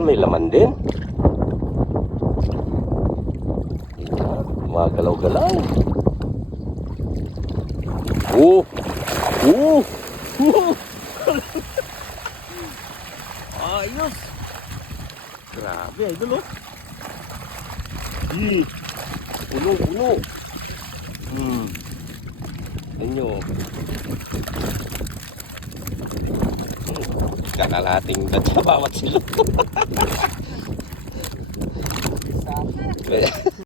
naman, may laman din. Magalaw-galaw. Oh! Oh! Oh! Ayos! Grabe, idol oh. Puno. Inyo. Kakalating na bawat sila.